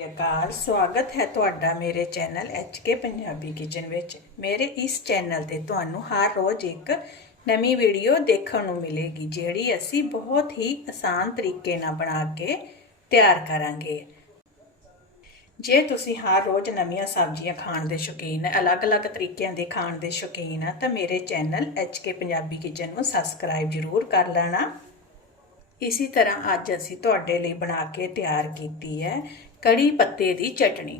ਅਕਾਲ, ਸਵਾਗਤ ਹੈ ਤੁਹਾਡਾ ਮੇਰੇ ਚੈਨਲ ਕੇ ਪੰਜਾਬੀ ਕਿਚਨ ਵਿੱਚ। ਮੇਰੇ ਇਸ ਚੈਨਲ ਤੇ ਤੁਹਾਨੂੰ ਹਰ ਰੋਜ਼ ਇੱਕ ਨਵੀਂ ਵੀਡੀਓ ਦੇਖਣ ਨੂੰ ਮਿਲੇਗੀ, ਜਿਹੜੀ ਅਸੀਂ ਬਹੁਤ ਹੀ ਆਸਾਨ ਤਰੀਕੇ ਨਾਲ ਬਣਾ ਕੇ ਤਿਆਰ ਕਰਾਂਗੇ। ਜੇ ਤੁਸੀਂ ਹਰ ਰੋਜ਼ ਨਵੀਆਂ ਸਬਜ਼ੀਆਂ ਖਾਣ ਦੇ ਸ਼ੌਕੀਨ, ਅਲੱਗ-ਅਲੱਗ ਤਰੀਕਿਆਂ ਦੇ ਖਾਣ ਦੇ ਸ਼ੌਕੀਨ ਆ, ਤਾਂ ਮੇਰੇ ਚੈਨਲ ਕੇ ਪੰਜਾਬੀ ਕਿਚਨ ਨੂੰ ਸਬਸਕ੍ਰਾਈਬ ਜ਼ਰੂਰ ਕਰ ਲੈਣਾ। ਇਸੇ ਤਰ੍ਹਾਂ ਅੱਜ ਅਸੀਂ ਤੁਹਾਡੇ ਲਈ ਬਣਾ ਕੇ ਤਿਆਰ ਕੀਤੀ ਹੈ ਕੜੀ ਪੱਤੇ ਦੀ ਚਟਣੀ।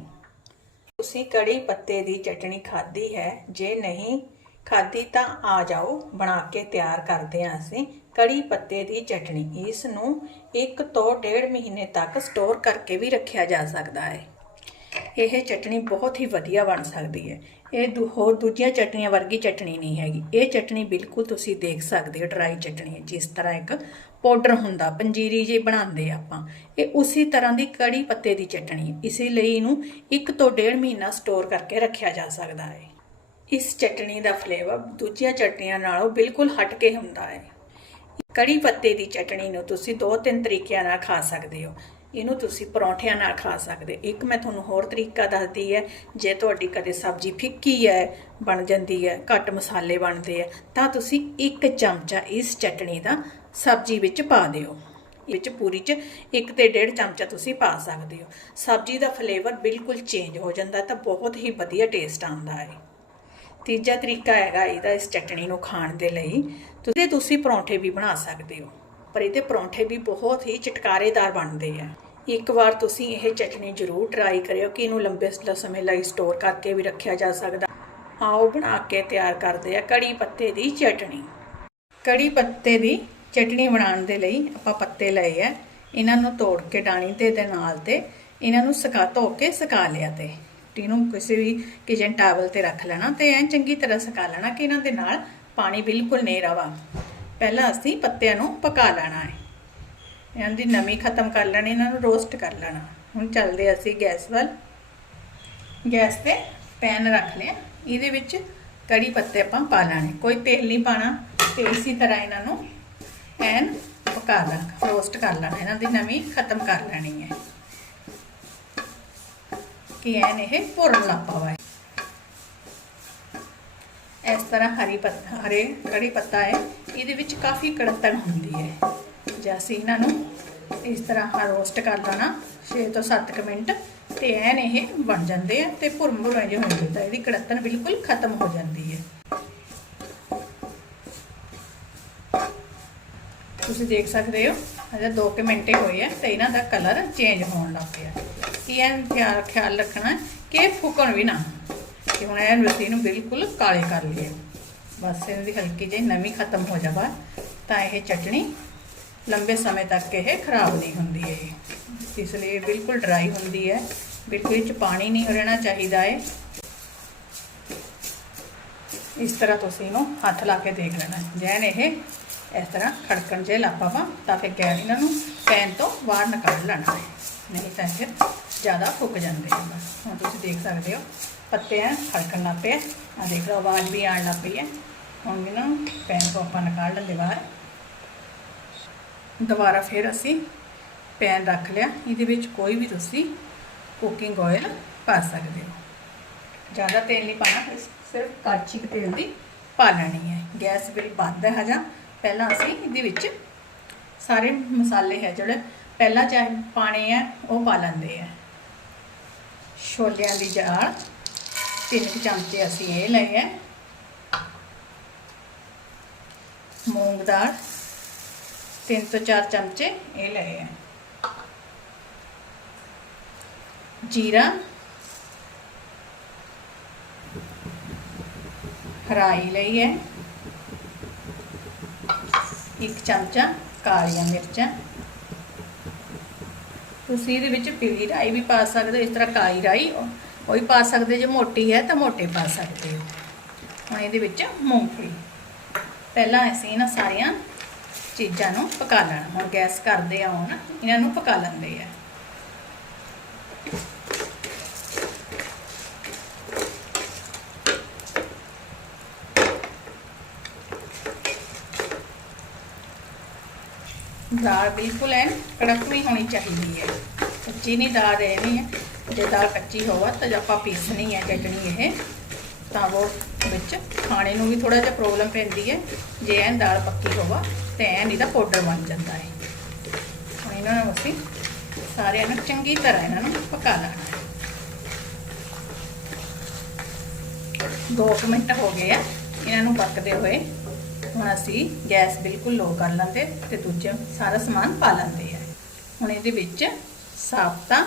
ਤੁਸੀਂ ਕੜੀ ਪੱਤੇ ਦੀ ਚਟਣੀ ਖਾਧੀ ਹੈ। ਜੇ ਨਹੀਂ ਖਾਧੀ ਤਾਂ ਆ ਜਾਓ, ਬਣਾ ਕੇ ਤਿਆਰ ਕਰਦੇ ਹਾਂ ਅਸੀਂ ਕੜੀ ਪੱਤੇ ਦੀ ਚਟਣੀ। ਇਸ ਨੂੰ 1 ਤੋਂ 1.5 ਮਹੀਨੇ ਤੱਕ ਸਟੋਰ ਕਰਕੇ ਵੀ ਰੱਖਿਆ ਜਾ ਸਕਦਾ ਹੈ। ਇਹ ਚਟਣੀ ਬਹੁਤ ਹੀ ਵਧੀਆ ਬਣ ਸਕਦੀ ਹੈ। ਇਹ ਦੂ- ਹੋਰ ਦੂਜੀਆਂ ਚਟਨੀਆਂ ਵਰਗੀ ਚਟਣੀ ਨਹੀਂ ਹੈਗੀ। ਇਹ ਚਟਣੀ ਬਿਲਕੁਲ ਤੁਸੀਂ ਦੇਖ ਸਕਦੇ ਹੋ, ਡਰਾਈ ਚਟਣੀ ਹੈ, ਜਿਸ ਤਰ੍ਹਾਂ ਇੱਕ ਪਾਊਡਰ ਹੁੰਦਾ, ਪੰਜੀਰੀ ਜੇ ਬਣਾਉਂਦੇ ਆਪਾਂ। ਇਹ ਉਸੇ ਤਰ੍ਹਾਂ ਦੀ ਕੜੀ ਪੱਤੇ ਦੀ ਚਟਣੀ ਹੈ। ਇਸੇ ਲਈ ਇਹਨੂੰ 1 ਤੋਂ 1.5 ਮਹੀਨਾ ਸਟੋਰ ਕਰਕੇ ਰੱਖਿਆ ਜਾ ਸਕਦਾ ਹੈ। ਇਸ ਚਟਣੀ ਦਾ ਫਲੇਵਰ ਦੂਜੀਆਂ ਚਟਣੀਆਂ ਨਾਲੋਂ ਬਿਲਕੁਲ ਹਟ ਕੇ ਹੁੰਦਾ ਹੈ। ਕੜੀ ਪੱਤੇ ਦੀ ਚਟਣੀ ਨੂੰ ਤੁਸੀਂ ਦੋ ਤਿੰਨ ਤਰੀਕਿਆਂ ਨਾਲ ਖਾ ਸਕਦੇ ਹੋ। ਇਹਨੂੰ ਤੁਸੀਂ ਪਰੌਂਠਿਆਂ ਨਾਲ ਖਾ ਸਕਦੇ। ਇੱਕ ਮੈਂ ਤੁਹਾਨੂੰ ਹੋਰ ਤਰੀਕਾ ਦੱਸਦੀ ਹੈ, ਜੇ ਤੁਹਾਡੀ ਕਦੇ ਸਬਜ਼ੀ ਫਿੱਕੀ ਹੈ, ਬਣ ਜਾਂਦੀ ਹੈ, ਘੱਟ ਮਸਾਲੇ ਬਣਦੇ ਆ ਤਾਂ ਤੁਸੀਂ ਇੱਕ ਚਮਚਾ ਇਸ ਚਟਣੀ ਦਾ ਸਬਜ਼ੀ ਵਿੱਚ ਪਾ ਦਿਓ। ਵਿੱਚ ਪੂਰੀ ਚ ਇੱਕ ਤੇ ਡੇਢ ਚਮਚਾ ਤੁਸੀਂ ਪਾ ਸਕਦੇ ਹੋ। ਸਬਜ਼ੀ ਦਾ ਫਲੇਵਰ ਬਿਲਕੁਲ ਚੇਂਜ ਹੋ ਜਾਂਦਾ, ਤਾਂ ਬਹੁਤ ਹੀ ਵਧੀਆ ਟੇਸਟ ਆਉਂਦਾ ਹੈ। ਤੀਜਾ ਤਰੀਕਾ ਹੈਗਾ ਇਹਦਾ ਇਸ ਚਟਣੀ ਨੂੰ ਖਾਣ ਦੇ ਲਈ। ਤੁਸੀਂ ਤੁਸੀਂ ਪਰੌਂਠੇ ਵੀ ਬਣਾ ਸਕਦੇ ਹੋ, ਪਰ ਇਹਦੇ ਪਰੌਂਠੇ ਵੀ ਬਹੁਤ ਹੀ ਚਟਕਾਰੇਦਾਰ ਬਣਦੇ ਆ। ਇੱਕ ਵਾਰ ਤੁਸੀਂ ਇਹ ਚਟਣੀ ਜ਼ਰੂਰ ਟਰਾਈ ਕਰਿਓ ਕਿ ਇਹਨੂੰ ਲੰਬੇ ਸਮੇਂ ਲਈ ਸਟੋਰ ਕਰਕੇ ਵੀ ਰੱਖਿਆ ਜਾ ਸਕਦਾ। ਆਓ ਬਣਾ ਕੇ ਤਿਆਰ ਕਰਦੇ ਆ ਕੜੀ ਪੱਤੇ ਦੀ ਚਟਣੀ। ਕੜੀ ਪੱਤੇ ਦੀ ਚਟਣੀ ਬਣਾਉਣ ਦੇ ਲਈ ਆਪਾਂ ਪੱਤੇ ਲਏ ਆ। ਇਹਨਾਂ ਨੂੰ ਤੋੜ ਕੇ ਡਾਣੀ ਤੇ ਦੇ ਨਾਲ ਤੇ ਇਹਨਾਂ ਨੂੰ ਸੁਕਾ, ਧੋ ਕੇ ਸੁਕਾ ਲਿਆ ਤੇ। ਇਹਨੂੰ ਕਿਸੇ ਵੀ ਕਿਚਨ ਟਾਵਲ ਤੇ ਰੱਖ ਲੈਣਾ ਤੇ ਐਂ ਚੰਗੀ ਤਰ੍ਹਾਂ ਸੁਕਾ ਲੈਣਾ ਕਿ ਇਹਨਾਂ ਦੇ ਨਾਲ ਪਾਣੀ ਬਿਲਕੁਲ ਨਹੀਂ ਰਵਾ ਪਹਿਲਾਂ ਅਸੀਂ ਪੱਤਿਆਂ ਨੂੰ ਪਕਾ ਲੈਣਾ ਹੈ। ਇਹਨਾਂ ਦੀ ਨਮੀ ਖਤਮ ਕਰ ਲੈਣੀ, ਇਹਨਾਂ ਨੂੰ ਰੋਸਟ ਕਰ ਲੈਣਾ। ਹੁਣ ਚੱਲਦੇ ਅਸੀਂ ਗੈਸ ਵੱਲ। ਗੈਸ ਤੇ ਪੈਨ ਰੱਖ ਲਿਆ ਇਹਦੇ ਵਿੱਚ ਕੜੀ ਪੱਤੇ ਆਪਾਂ ਪਾ ਲੈਣੇ। ਕੋਈ ਤੇਲ ਨਹੀਂ ਪਾਣਾ ਤੇ ਇਸੇ ਤਰ੍ਹਾਂ ਇਹਨਾਂ ਨੂੰ ਐਨ ਪਕਾ ਲੈਣਾ ਰੋਸਟ ਕਰ ਲੈਣਾ। ਇਹਨਾਂ ਦੀ ਨਮੀ ਖਤਮ ਕਰ ਲੈਣੀ ਹੈ। ਕਿ ਐਨ ਇਹ ਭੁਰਨ ਲੱਗ ਪਵੇ। ਇਸ ਤਰ੍ਹਾਂ ਹਰੀ ਪੱਤਾ, ਹਰੇ ਕੜੀ ਪੱਤਾ ਹੈ। ਇਹਦੇ ਵਿੱਚ ਕਾਫੀ ਕੜਤਣ ਹੁੰਦੀ ਹੈ। ਜੇ ਅਸੀਂ ਇਹਨਾਂ ਨੂੰ। ਇਸ ਤਰ੍ਹਾਂ ਰੋਸਟ ਕਰ ਲੈਣਾ 6 ਤੋਂ 7 ਮਿੰਟ ਤੇ ਐਨ ਇਹ ਬਣ ਜਾਂਦੇ ਆ ਤੇ ਭੁਰਨ ਭੁਰਨ ਜਿਹੇ ਹੋ ਜਾਂਦਾ ਇਹਦੀ ਕੜਤਣ ਬਿਲਕੁਲ ਖਤਮ ਹੋ ਜਾਂਦੀ ਹੈ। ਤੁਸੀਂ ਦੇਖ ਸਕਦੇ ਹੋ, ਅਜੇ 2 ਕਿ ਮਿੰਟੇ ਹੋਏ ਆ ਤੇ ਇਹਨਾਂ ਦਾ ਕਲਰ ਚੇਂਜ ਹੋਣ ਲੱਗ ਪਿਆ। ਕੀ ਐਨ ਖਿਆਲ ਖਿਆਲ ਰੱਖਣਾ ਕਿ ਫੁਕਣ ਵੀ ਨਾ ਕਿ ਹੁਣ ਇਹ ਰਸੀ ਨੂੰ ਬਿਲਕੁਲ ਕਾਲੇ ਕਰ ਲਈਏ। ਬਸ ਇਹਦੀ ਹਲਕੀ ਜਿਹੀ ਨਮੀ ਖਤਮ ਹੋ ਜਾਵਾ ਤਾਂ ਇਹ ਚਟਣੀ ਲੰਬੇ ਸਮੇਂ ਤੱਕ ਇਹ ਖਰਾਬ ਨਹੀਂ ਹੁੰਦੀ ਇਹ। ਇਸ ਲਈ ਇਹ ਬਿਲਕੁਲ ਡਰਾਈ ਹੁੰਦੀ ਹੈ। ਬਿਲਕੁਲ ਇਹ 'ਚ ਪਾਣੀ ਨਹੀਂ ਰਹਿਣਾ ਚਾਹੀਦਾ ਹੈ ਇਸ ਤਰ੍ਹਾਂ ਤੁਸੀਂ ਇਹਨੂੰ ਹੱਥ ਲਾ ਕੇ ਦੇਖ ਲੈਣਾ। ਜੈਨ ਇਹ ਇਸ ਤਰ੍ਹਾਂ ਖੜਕਣ ਜੇ ਲੱਪਾਵਾ ਤਾਂ ਫਿਰ ਗੈਸ ਇਹਨਾਂ ਨੂੰ ਪੈਨ ਤੋਂ ਬਾਹਰ ਨਿਕਾਲ ਲੈਣਾ ਹੈ ਨਹੀਂ ਤਾਂ ਫਿਰ ਜ਼ਿਆਦਾ ਫੁੱਕ ਜਾਂਦੇ ਹਨ ਹੁਣ ਤੁਸੀਂ ਦੇਖ ਸਕਦੇ ਹੋ, ਪੱਤੇ ਆ ਖੜਕਣ ਲੱਗ ਪਏ ਆ। ਦੇਖ ਲਓ, ਆਵਾਜ਼ ਵੀ ਆਉਣ ਲੱਗ ਪਈ ਹੈ। ਹੁਣ ਇਹਨਾਂ ਨੂੰ ਪੈਨ ਤੋਂ ਆਪਾਂ ਨਿਕਾਲ ਲੈਂਦੇ ਬਾਹਰ। ਦੁਬਾਰਾ ਫਿਰ ਅਸੀਂ ਪੈਨ ਰੱਖ ਲਿਆ। ਇਹਦੇ ਵਿੱਚ ਕੋਈ ਵੀ ਤੁਸੀਂ ਕੁਕਿੰਗ ਆਇਲ ਪਾ ਸਕਦੇ ਹੋ। ਜ਼ਿਆਦਾ ਤੇਲ ਨਹੀਂ ਪਾਣਾ ਸਿਰਫ ਕਾਚੀ ਤੇਲ ਦੀ ਪਾ ਲੈਣੀ ਹੈ। ਗੈਸ ਬਿਲ ਬੰਦ ਹੈ ਹਜਾ। ਪਹਿਲਾਂ ਅਸੀਂ ਇਹਦੇ ਵਿੱਚ ਸਾਰੇ ਮਸਾਲੇ ਹੈ ਜਿਹੜੇ, ਪਹਿਲਾਂ ਚਾਹੇ ਪਾਣੇ ਆ ਉਹ ਪਾ ਲੈਂਦੇ ਆ ਛੋਲਿਆਂ ਦੀ ਦਾਲ, ਤਿੰਨ ਕੁ ਚਮਚੇ ਅਸੀਂ ਇਹ ਲਏ ਆ ਮੂੰਗ ਦਾਲ ਤਿੰਨ ਤੋਂ ਚਾਰ ਚਮਚੇ ਇਹ ਲਏ ਆ। ਜੀਰਾ ਹਰਾਈ ਲਈ ਹੈ। ਇੱਕ ਚਮਚਾ ਕਾਲੀਆਂ ਮਿਰਚਾਂ। ਤੁਸੀਂ ਇਹਦੇ ਵਿੱਚ ਪੀਲੀ ਰਾਈ ਵੀ ਪਾ ਸਕਦੇ ਹੋ, ਇਸ ਤਰ੍ਹਾਂ ਕਾਲੀ ਰਾਈ, ਉਹ ਵੀ ਪਾ ਸਕਦੇ ਜੇ ਮੋਟੀ ਹੈ ਤਾਂ ਮੋਟੇ ਪਾ ਸਕਦੇ ਹੋ। ਹੁਣ ਇਹਦੇ ਵਿੱਚ ਮੂੰਗਫਲੀ। ਪਹਿਲਾਂ ਅਸੀਂ ਇਹਨਾਂ ਸਾਰੀਆਂ ਚੀਜ਼ਾਂ ਨੂੰ ਪਕਾ ਲੈਣਾ। ਹੁਣ ਗੈਸ ਕਰਦੇ ਆ ਹੁਣ, ਇਹਨਾਂ ਨੂੰ ਪਕਾ ਲੈਂਦੇ ਆ। ਦਾਲ ਬਿਲਕੁਲ ਐਨ ਕੜਕ ਨਹੀਂ ਹੋਣੀ ਚਾਹੀਦੀ ਹੈ। ਕੱਚੀ ਨਹੀਂ ਦਾਲ ਰਹਿਣੀ ਹੈ। ਜੇ ਦਾਲ ਕੱਚੀ ਹੋਵੇ ਤਾਂ ਜੇ ਆਪਾਂ ਪੀਸਣੀ ਹੈ ਚਟਣੀ ਇਹ, ਤਾਂ ਉਹ ਵਿੱਚ ਖਾਣੇ ਨੂੰ ਵੀ ਥੋੜਾ ਜਿਹਾ ਪ੍ਰੋਬਲਮ ਪੈਂਦੀ ਹੈ। ਜੇ ਐਨ ਦਾਲ ਪੱਕੀ ਹੋਵੇ ਤੇ ਐਨ ਇਹਦਾ ਪਾਊਡਰ ਬਣ ਜਾਂਦਾ ਹੈ ਹੁਣ ਇਹਨਾਂ ਨੂੰ ਅਸੀਂ ਸਾਰਿਆਂ ਨੂੰ ਚੰਗੀ ਤਰ੍ਹਾਂ ਇਹਨਾਂ ਨੂੰ ਪਕਾ ਲੈਣਾ ਹੈ। 2 ਮਿੰਟ ਹੋ ਗਏ ਆ, ਇਹਨਾਂ ਨੂੰ ਪੱਕਦੇ ਹੋਏ। ਹੁਣ ਅਸੀਂ ਗੈਸ ਬਿਲਕੁਲ ਲੋ ਕਰ ਲੈਂਦੇ ਤੇ ਦੂਜਾ ਸਾਰਾ ਸਮਾਨ ਪਾ ਲੈਂਦੇ ਆ। ਹੁਣ ਇਹਦੇ ਵਿੱਚ ਸਾਬਤਾ,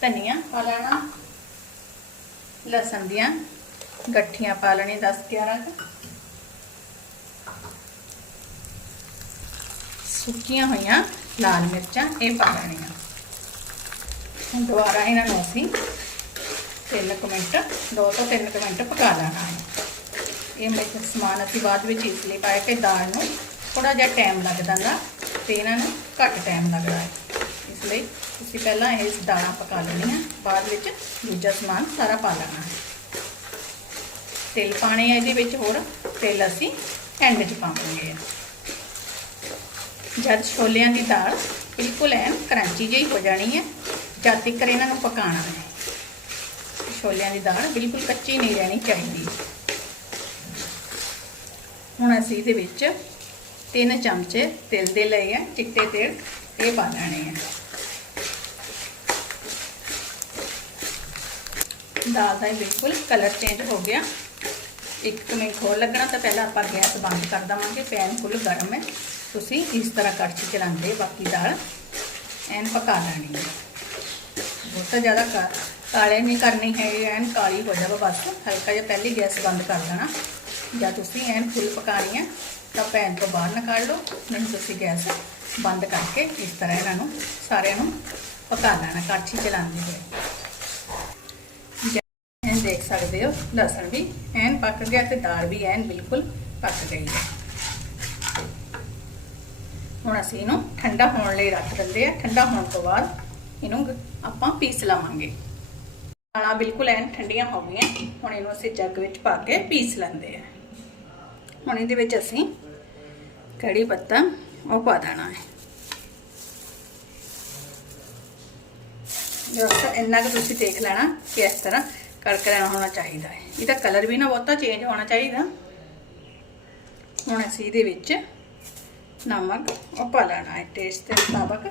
ਧਨੀਆ ਪਾ ਲੈਣਾ, ਲਸਣ ਦੀਆਂ ਗੱਠੀਆਂ ਪਾ ਲੈਣੀ 10 11 ਸੁੱਕੀਆਂ ਹੋਈਆਂ ਲਾਲ ਮਿਰਚਾਂ ਇਹ ਪਾ ਲੈਣੀਆਂ। ਹੁਣ ਦੁਬਾਰਾ ਇਹਨਾਂ ਨੂੰ ਅਸੀਂ ਤਿੰਨ ਕੁ ਮਿੰਟ, ਦੋ ਤੋਂ ਤਿੰਨ ਕੁ ਮਿੰਟ ਪਕਾ ਲੈਣਾ ਹੈ। ਇਹ ਮਿਰਚ ਸਮਾਨ ਅਸੀਂ ਬਾਅਦ ਵਿੱਚ ਇਸ ਲਈ ਪਾਇਆ ਕਿ ਦਾਲ ਨੂੰ ਥੋੜਾ ਜਿਹਾ ਟਾਈਮ ਲੱਗ ਜਾਂਦਾ ਤੇ ਇਹਨਾਂ ਨੂੰ ਘੱਟ ਟਾਈਮ ਲੱਗਦਾ ਹੈ। ਇਸ ਲਈ ਤੁਸੀਂ ਪਹਿਲਾਂ ਇਹ ਦਾਲਾਂ ਪਕਾ ਲੈਣੀਆਂ, ਬਾਅਦ ਵਿੱਚ ਦੂਜਾ ਸਮਾਨ ਸਾਰਾ ਪਾ ਲੈਣਾ ਹੈ। ਤੇਲ ਪਾਣੇ ਹੈ ਇਹਦੇ ਵਿੱਚ ਹੋਰ ਤੇਲ ਅਸੀਂ ਐਂਡ 'ਚ ਪਾਵਾਂਗੇ। ਜਦ ਛੋਲਿਆਂ ਦੀ ਦਾਲ ਬਿਲਕੁਲ ਐਨ ਕਰੰਚੀ ਜਿਹੀ ਹੋ ਜਾਣੀ ਹੈ, ਜਦ ਤੱਕ ਇਹਨਾਂ ਨੂੰ ਪਕਾਉਣਾ ਹੈ। ਛੋਲਿਆਂ ਦੀ ਦਾਲ ਬਿਲਕੁਲ ਕੱਚੀ ਨਹੀਂ ਰਹਿਣੀ ਚਾਹੀਦੀ। ਹੁਣ ਅਸੀਂ ਇਹਦੇ ਵਿੱਚ ਤਿੰਨ ਚਮਚੇ ਤਿਲ ਦੇ ਲਏ ਆ, ਚਿੱਟੇ ਤਿਲ ਇਹ ਪਾ ਲੈਣੇ ਆ। ਦਾਲ ਦਾ ਬਿਲਕੁਲ ਕਲਰ ਚੇਂਜ ਹੋ ਗਿਆ। ਇੱਕ ਮਿੰਟ ਹੋਰ ਲੱਗਣਾ ਤਾਂ ਪਹਿਲਾਂ ਆਪਾਂ ਗੈਸ ਬੰਦ ਕਰ ਦਵਾਂਗੇ, ਪੈਨ ਫੁੱਲ ਗਰਮ ਹੈ। ਤੁਸੀਂ ਇਸ ਤਰ੍ਹਾਂ ਕੜਛੀ ਚਲਾਉਂਦੇ ਬਾਕੀ ਦਾਲ। ਐਨ ਪਕਾ ਲੈਣੀ ਹੈ। ਬਹੁਤਾ ਜ਼ਿਆਦਾ ਕਾਲੇ ਨਹੀਂ ਕਰਨੀ ਹੈ ਐਨ ਕਾਲੀ ਹੋ ਜਾਵੇ ਬਸ। ਹਲਕਾ ਜਿਹਾ ਪਹਿਲੀ ਗੈਸ ਬੰਦ ਕਰ ਦੇਣਾ। ਜਾਂ ਤੁਸੀਂ ਐਨ ਫੁੱਲ ਪਕਾਣੀ ਹੈ, ਤਾਂ ਪੈਨ ਤੋਂ ਬਾਹਰ ਨਿਕਾਲ ਲਓ। ਨਹੀਂ ਤੁਸੀਂ ਗੈਸ ਬੰਦ ਕਰਕੇ ਇਸ ਤਰ੍ਹਾਂ ਇਹਨਾਂ ਨੂੰ ਸਾਰਿਆਂ ਨੂੰ ਪਕਾ ਲੈਣਾ ਕੜਛੀ ਚਲਾਉਂਦੇ ਹੋਏ। ਐਨ ਦੇਖ ਸਕਦੇ ਹੋ, ਲਸਣ ਵੀ ਐਨ ਪੱਕ ਗਿਆ ਤੇ ਦਾਲ ਵੀ ਐਨ ਬਿਲਕੁਲ ਪੱਕ ਗਈ ਹੈ। ਹੁਣ ਅਸੀਂ ਇਹਨੂੰ ਠੰਡਾ ਹੋਣ ਲਈ ਰੱਖ ਦਿੰਦੇ ਆ ਠੰਡਾ ਹੋਣ ਤੋਂ ਬਾਅਦ ਇਹਨੂੰ ਆਪਾਂ ਪੀਸ ਲਵਾਂਗੇ। ਦਾਲਾਂ ਬਿਲਕੁਲ ਐਨ ਠੰਡੀਆਂ ਹੋ ਗਈਆਂ। ਹੁਣ ਇਹਨੂੰ ਅਸੀਂ ਜੱਗ ਵਿੱਚ ਪਾ ਕੇ ਪੀਸ ਲੈਂਦੇ ਆ ਹੁਣ ਇਹਦੇ ਵਿੱਚ ਅਸੀਂ ਕੜੀ ਪੱਤਾ ਉਹ ਪਾ ਦੇਣਾ ਹੈ। ਦੋਸਤੋ, ਇੰਨਾ ਕੁ ਤੁਸੀਂ ਦੇਖ ਲੈਣਾ ਕਿ ਇਸ ਤਰ੍ਹਾਂ ਕਰਕਰਾ ਹੋਣਾ ਚਾਹੀਦਾ ਹੈ। ਇਹਦਾ ਕਲਰ ਵੀ ਨਾ ਬਹੁਤਾ ਚੇਂਜ ਹੋਣਾ ਚਾਹੀਦਾ। ਹੁਣ ਅਸੀਂ ਇਹਦੇ ਵਿੱਚ ਨਮਕ ਉਹ ਪਾ ਲੈਣਾ ਹੈ ਟੇਸਟ ਦੇ ਮੁਤਾਬਕ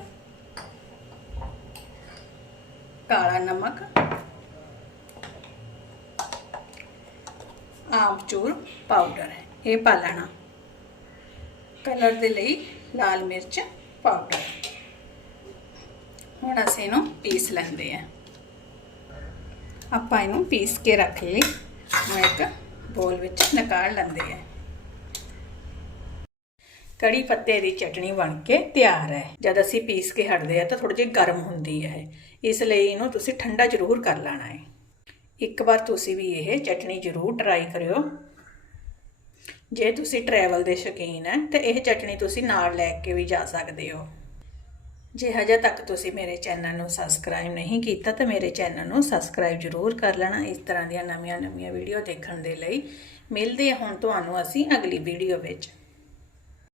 ਕਾਲਾ ਨਮਕ ਆਮਚੂਰ ਪਾਊਡਰ ਹੈ ਇਹ ਪਾ ਲੈਣਾ ਕਲਰ ਦੇ ਲਈ ਲਾਲ ਮਿਰਚ ਪਾਊਡਰ ਹੁਣ ਅਸੀਂ ਇਹਨੂੰ ਪੀਸ ਲੈਂਦੇ ਆ ਆਪਾਂ ਇਹਨੂੰ ਪੀਸ ਕੇ ਰੱਖ ਲਈ ਮੈਂ ਇੱਕ ਬੋਲ ਵਿੱਚ ਨਿਕਾਲ ਲੈਂਦੇ ਆ ਕੜੀ ਪੱਤੇ ਦੀ ਚਟਣੀ ਬਣ ਕੇ ਤਿਆਰ ਹੈ। ਜਦ ਅਸੀਂ ਪੀਸ ਕੇ ਹਟਦੇ ਆ ਤਾਂ ਥੋੜੀ ਜਿਹੀ ਗਰਮ ਹੁੰਦੀ ਹੈ। ਇਸ ਲਈ ਇਹਨੂੰ ਤੁਸੀਂ ਠੰਡਾ ਜ਼ਰੂਰ ਕਰ ਲੈਣਾ ਹੈ। ਇੱਕ ਵਾਰ ਤੁਸੀਂ ਵੀ ਇਹ ਚਟਣੀ ਜ਼ਰੂਰ ਟਰਾਈ ਕਰਿਓ। ਜੇ ਤੁਸੀਂ ਟਰੈਵਲ ਦੇ ਸ਼ੌਕੀਨ ਹੈ ਤਾਂ ਇਹ ਚਟਣੀ ਤੁਸੀਂ ਨਾਲ ਲੈ ਕੇ ਵੀ ਜਾ ਸਕਦੇ ਹੋ। ਜੇ ਹਜੇ ਤੱਕ ਤੁਸੀਂ ਮੇਰੇ ਚੈਨਲ ਨੂੰ ਸਬਸਕ੍ਰਾਈਬ ਨਹੀਂ ਕੀਤਾ ਤਾਂ ਮੇਰੇ ਚੈਨਲ ਨੂੰ ਸਬਸਕ੍ਰਾਈਬ ਜ਼ਰੂਰ ਕਰ ਲੈਣਾ ਇਸ ਤਰ੍ਹਾਂ ਦੀਆਂ ਨਵੀਆਂ-ਨਵੀਆਂ ਵੀਡੀਓ ਦੇਖਣ ਦੇ ਲਈ। ਮਿਲਦੇ ਹਾਂ ਹੁਣ ਤੁਹਾਨੂੰ ਅਸੀਂ ਅਗਲੀ ਵੀਡੀਓ ਵਿੱਚ।